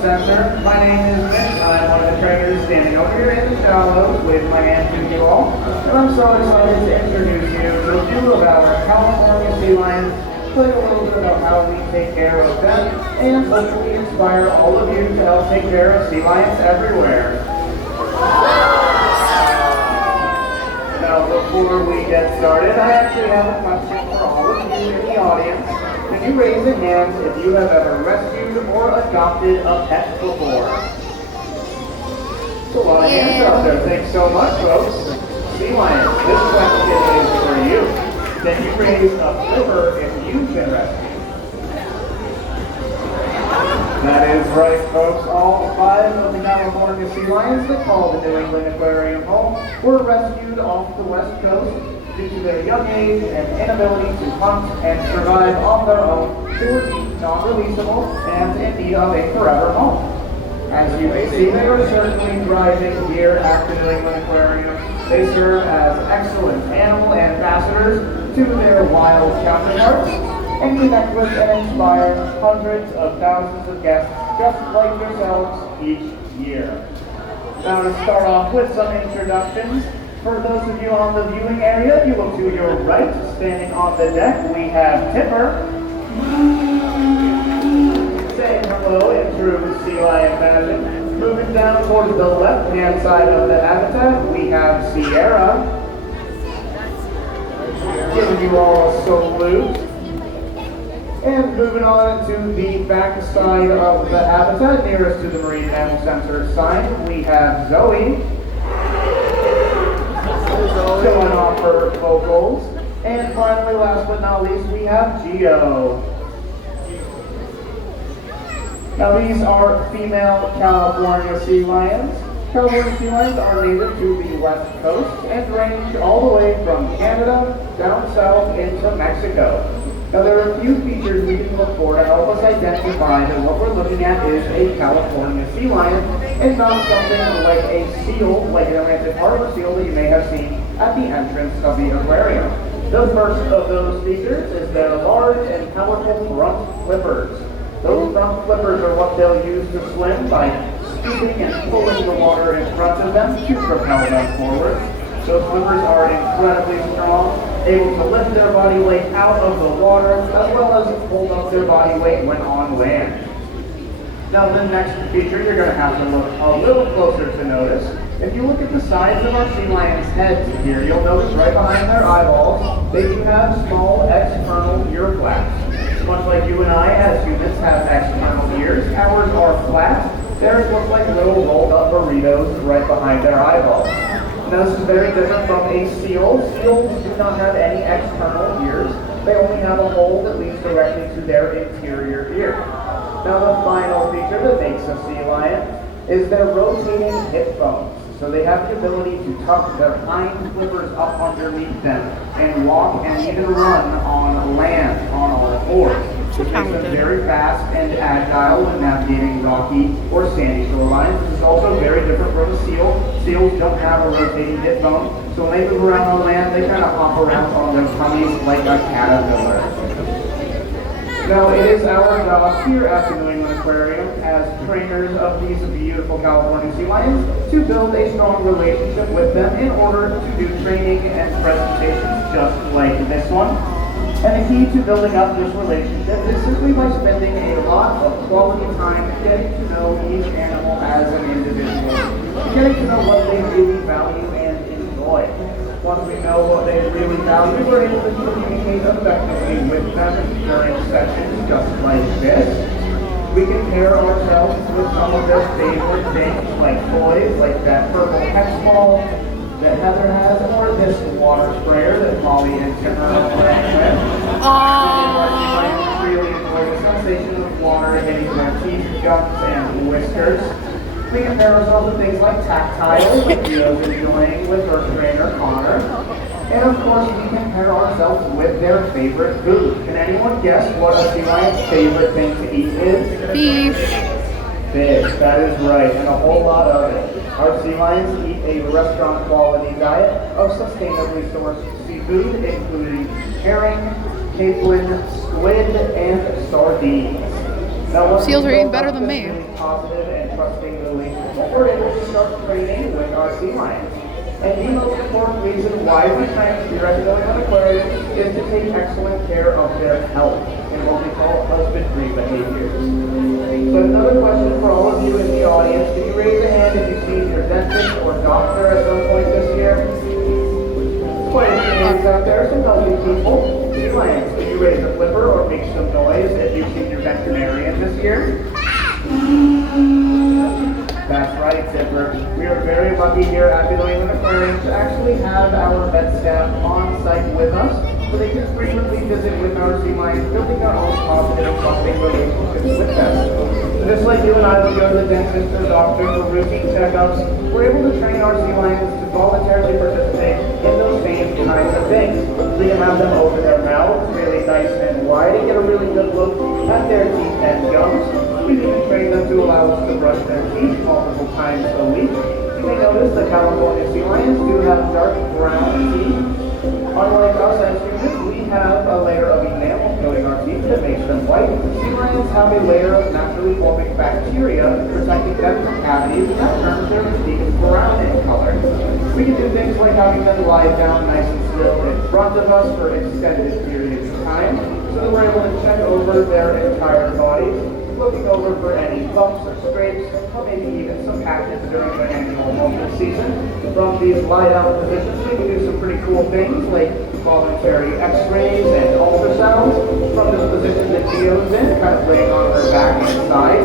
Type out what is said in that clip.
Center. My name is Mitch. I'm one of the trainers standing over here in the shallows with my hand to you all. And I'm so excited to introduce you to a few of our California sea lions, tell you a little bit about how we take care of them, and hopefully inspire all of you to help take care of sea lions everywhere. Now, before we get started, I actually have a question for all of you in the audience. Can you raise a hand if you have ever rescued or adopted a pet before? There's a lot of hands out there. Thanks so much, folks. Sea lions, this question is for you. Can you raise a flipper if you've been rescued? That is right, folks. All 5 of the California sea lions that call the New England Aquarium home were rescued off the West Coast due to their young age and inability to hunt and survive on their own. They were deemed non-releasable and in need of a forever home. As you may see, they are certainly thriving here at the New England Aquarium. They serve as excellent animal ambassadors to their wild counterparts and connect with and inspire hundreds of thousands of guests just like yourselves each year. Now to start off with some introductions, for those of you on the viewing area, you look to your right, standing on the deck, we have Tipper. Saying hello in true sea lion fashion. Moving down towards the left-hand side of the habitat, we have Sierra. Giving you all a salute. And moving on to the back side of the habitat, nearest to the Marine Mammal Center sign, we have Zoe. Showing off her vocals. And finally, last but not least, we have Geo. Now these are female California sea lions. California sea lions are native to the West Coast and range all the way from Canada down south into Mexico. Now there are a few features we can look for to help us identify that what we're looking at is a California sea lion and not something like a seal, like an Atlantic harbor seal that you may have seen at the entrance of the aquarium. The first of those features is their large and powerful front flippers. Those front flippers are what they'll use to swim by scooping and pulling the water in front of them to propel them forward. Those flippers are incredibly strong, able to lift their body weight out of the water, as well as hold up their body weight when on land. Now the next feature you're going to have to look a little closer to notice. If you look at the sides of our sea lions' heads here, you'll notice right behind their eyeballs, they do have small external ear flaps. Much like you and I, as humans, have external ears, ours are flat. Theirs look like little rolled up burritos right behind their eyeballs. Now this is very different from a seal. Seals do not have any external ears. They only have a hole that leads directly to their interior ear. Now the final feature that makes a sea lion is their rotating hip bones. So they have the ability to tuck their hind flippers up underneath them and walk and even run on land on all fours. Which makes them very fast and agile when navigating rocky or sandy shorelines. This is also very different from a seal. Seals don't have a rotating hip bone, so when they move around on land, they kind of hop around on their tummies like a caterpillar. Now, it is our job here at the New England Aquarium, as trainers of these beautiful California sea lions, to build a strong relationship with them in order to do training and presentations just like this one. And the key to building up this relationship is simply by spending a lot of quality time getting to know each animal as an individual, getting to know what they really value and enjoy. Once we know what they really value, we're able to communicate effectively with them during sessions just like this. We can pair ourselves with some of their favorite things, like toys, like that purple hex ball that Heather has, or this water sprayer that Molly and Timber are playing with. I really enjoy the sensation of water hitting their teeth, gums, and whiskers. We can pair ourselves with things like tactile, like Gio's enjoying with her trainer, Connor. And of course, we can pair ourselves with their favorite food. Can anyone guess what a sea lion's favorite thing to eat is? Beef. Fish, that is right, and a whole lot of it. Our sea lions eat a restaurant quality diet of sustainably sourced seafood, including herring, capelin, squid, and sardines. Now Seals are eating better than me. Positive and trustingly, we're able to start training with our sea lions. And the most important reason why we train here at the Aquarium is to take excellent care of their health in what we call husbandry behaviors. So another question for all of you in the audience, can you raise a hand if you've seen your dentist or doctor at some point this year? Quite a few hands out there, some healthy people. Sea lions, can you raise a flipper or make some noise if you've seen your veterinarian this year? That's right, Zipper. We are very lucky here at the New England Aquarium to actually have our vet staff on site with us, so they can frequently visit with our sea lions, building their own positive, trusting relationships with them. So just like you and I would go to the dentist or doctor for routine checkups, we're able to train our sea lions to voluntarily participate in those same kinds of things. We can have them open their mouths really nice and wide and get a really good look at their teeth and gums. We can even train them to allow us to brush their teeth multiple times a week. You may notice the California sea lions do have dark brown teeth. Unlike us as humans, we have a layer of enamel coating our teeth that makes them white. Sea lions have a layer of naturally forming bacteria protecting them from cavities, and that turns their teeth brown in color. We can do things like having them lie down nice and still in front of us for extended periods of time, so that we're able to check over their entire bodies, looking over for any bumps or scrapes, or maybe even some patches during their annual molting season. From these lie-down positions, we can do some pretty cool things like voluntary x-rays and ultrasounds. From this position that Gio's in, kind of laying on her back inside,